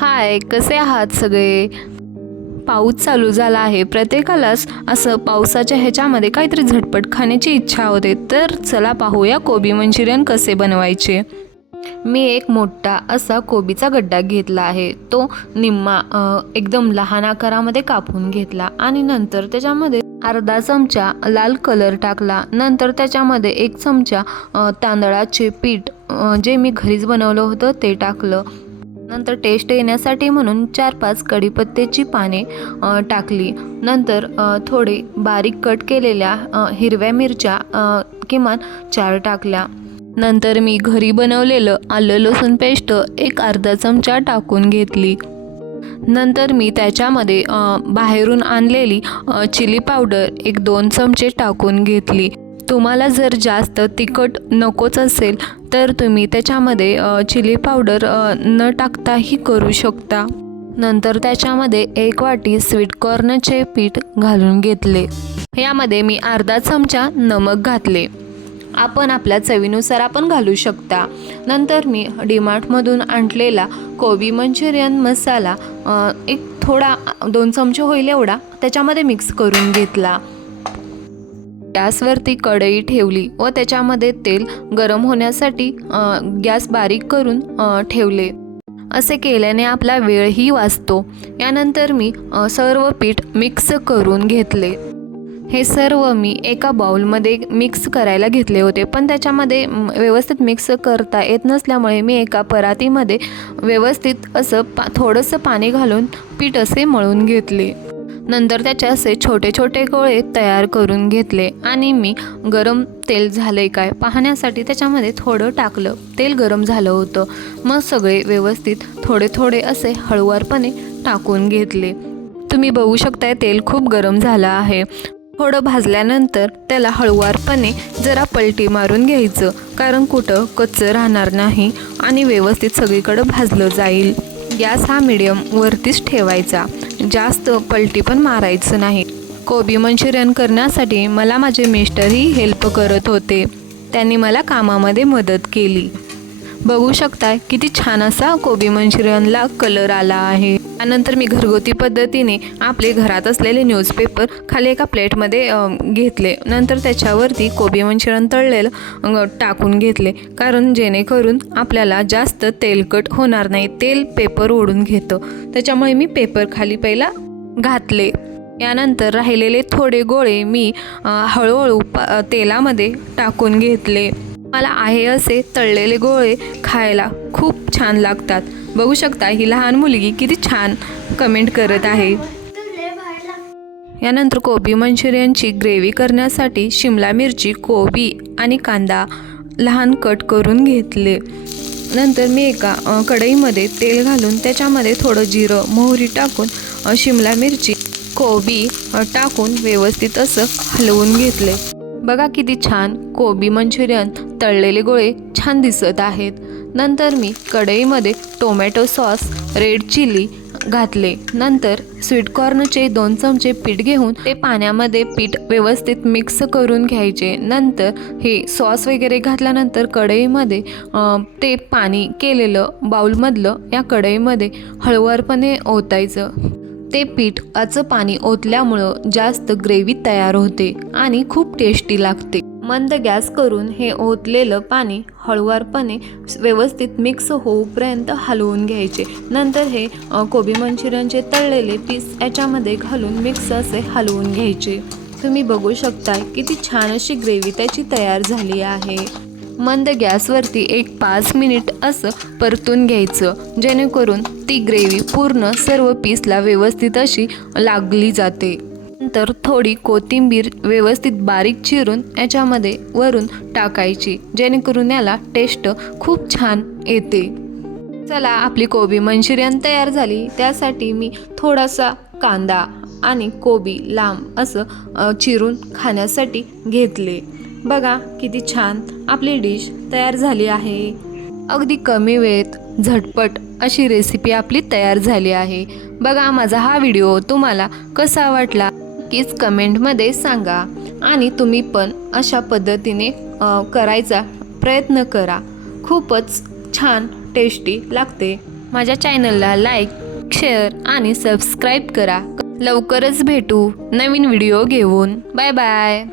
हाय कसे आहात सगळे? पाऊस चालू झाला आहे. प्रत्येकालाच असं पावसाच्या ह्याच्यामध्ये काहीतरी झटपट खाण्याची इच्छा होते. तर चला पाहूया कोबी मंचुरियन कसे बनवायचे. मी एक मोठा असा कोबीचा गड्डा घेतला आहे. तो निम्मा एकदम लहान आकारामध्ये कापून घेतला आणि नंतर त्याच्यामध्ये अर्धा चमचा लाल कलर टाकला. नंतर त्याच्यामध्ये एक चमचा तांदळाचे पीठ जे मी घरीच बनवलं होतं ते टाकलं. नंतर टेस्ट येण्यासाठी म्हणून चार पाच कढीपत्त्याची पाने टाकली. नंतर थोडे बारीक कट केलेल्या हिरव्या मिरच्या किमान चार टाकल्या. नंतर मी घरी बनवलेलं आलं लसूण पेस्ट एक अर्धा चमचा टाकून घेतली. नंतर मी त्याच्यामध्ये बाहेरून आणलेली चिली पावडर एक दोन चमचे टाकून घेतली. तुम्हाला जर जास्त तिखट नकोच असेल तर तुम्ही त्याच्यामध्ये चिली पावडर न टाकताही करू शकता. नंतर त्याच्यामध्ये एक वाटी स्वीटकॉर्नचे पीठ घालून घेतले. यामध्ये मी अर्धा चमचा नमक घातले. आपण आपल्या चवीनुसार आपण घालू शकता. नंतर मी डीमार्टमधून आणलेला कोबी मंचुरियन मसाला एक थोडा दोन चमचे होईल एवढा त्याच्यामध्ये मिक्स करून घेतला. गॅसवरती कढई ठेवली व त्याच्यामध्ये तेल गरम होण्यासाठी गॅस बारीक करून ठेवले. असे केल्याने आपला वेळही वाचतो. यानंतर मी सर्व पीठ मिक्स करून घेतले. हे सर्व मी एका बाउलमध्ये मिक्स करायला घेतले होते पण त्याच्यामध्ये व्यवस्थित मिक्स करता येत नसल्यामुळे मी एका परातीमध्ये व्यवस्थित असं पा थोडंसं पाणी घालून पीठ असे मळून घेतले. नंतर त्याचे असे छोटे छोटे गोळे तयार करून घेतले. आणि मी गरम तेल झालं आहे काय पाहण्यासाठी त्याच्यामध्ये थोडं टाकलं. तेल गरम झालं होतं. मग सगळे व्यवस्थित थोडे थोडे असे हळुवारपणे टाकून घेतले. तुम्ही बघू शकताय तेल खूप गरम झालं आहे. थोडं भाजल्यानंतर त्याला हळुवारपणे जरा पलटी मारून घ्यायचं. कारण कुठं कच्चं राहणार नाही आणि व्यवस्थित सगळीकडं भाजलं जाईल. गॅस हा मिडियम वरतीच ठेवायचा. जास्त पलटी पण मारायचं नाही. कोबी मंचुरियन करण्यासाठी मला माझे मिस्टरही हेल्प करत होते. त्यांनी मला कामामध्ये मदत केली. बघू शकताय किती छान असा कोबी मंचुरियनला कलर आला आहे. त्यानंतर मी घरगुती पद्धतीने आपले घरात असलेले न्यूजपेपर खाली एका प्लेटमध्ये घेतले. नंतर त्याच्यावरती कोबी मंचुरियन तळलेलं टाकून घेतले. कारण जेणेकरून आपल्याला जास्त तेलकट होणार नाही. तेल पेपर ओढून घेतं. त्याच्यामुळे मी पेपर खाली पहिला घातले. यानंतर राहिलेले थोडे गोळे मी हळूहळू प तेलामध्ये टाकून घेतले. मला आहे असे तळलेले गोळे खायला खूप छान लागतात. बघू शकता ही लहान मुलगी किती छान कमेंट करत आहे. यानंतर कोबी मंचुरियनची ग्रेव्ही करण्यासाठी शिमला मिरची कोबी आणि कांदा लहान कट करून घेतले. नंतर मी एका कढईमध्ये तेल घालून त्याच्यामध्ये थोडं जिरं मोहरी टाकून शिमला मिरची कोबी टाकून व्यवस्थित असं हलवून घेतले. बघा किती छान कोबी मंचुरियन तळलेले गोळे छान दिसत आहेत. नंतर मी कढईमध्ये टोमॅटो सॉस रेड चिली घातले. नंतर स्वीटकॉर्नचे दोन चमचे पीठ घेऊन ते पाण्यामध्ये पीठ व्यवस्थित मिक्स करून घ्यायचे. नंतर हे सॉस वगैरे घातल्यानंतर कढईमध्ये ते पाणी केलेलं बाऊलमधलं या कढईमध्ये हळुवारपणे ओतायचं. ते पीठ असं पाणी ओतल्यामुळं जास्त ग्रेव्ही तयार होते आणि खूप टेस्टी लागते. मंद गॅस करून हे ओतलेलं पाणी हळुवारपणे व्यवस्थित मिक्स होऊपर्यंत हलवून घ्यायचे. नंतर हे कोबी मंचुरियनचे तळलेले पीस याच्यामध्ये घालून मिक्स असे हलवून घ्यायचे. तुम्ही बघू शकता किती छान अशी ग्रेव्ही त्याची तयार झाली आहे. मंद गॅसवरती एक पाच मिनिट असं परतून घ्यायचं जेणेकरून ती ग्रेव्ही पूर्ण सर्व पीसला व्यवस्थित अशी लागली जाते. नंतर थोडी कोथिंबीर व्यवस्थित बारीक चिरून याच्यामध्ये वरून टाकायची जेणेकरून याला टेस्ट खूप छान येते. चला आपली कोबी मंचुरियन तयार झाली. त्यासाठी मी थोडासा कांदा आणि कोबी लांब असं चिरून खाण्यासाठी घेतले. बघा किती छान आपली डिश तयार झाली आहे. अगदी कमी वेळेत झटपट अशी रेसिपी आपली तयार झाली आहे. बघा माझा हा व्हिडिओ तुम्हाला कसा वाटला? नक्कीच कमेंटमध्ये सांगा. आणि तुम्ही पण अशा पद्धतीने करायचा प्रयत्न करा. खूपच छान टेस्टी लागते. माझ्या चॅनलला लाईक शेअर आणि सबस्क्राईब करा. लवकरच भेटू नवीन व्हिडिओ घेऊन. Bye bye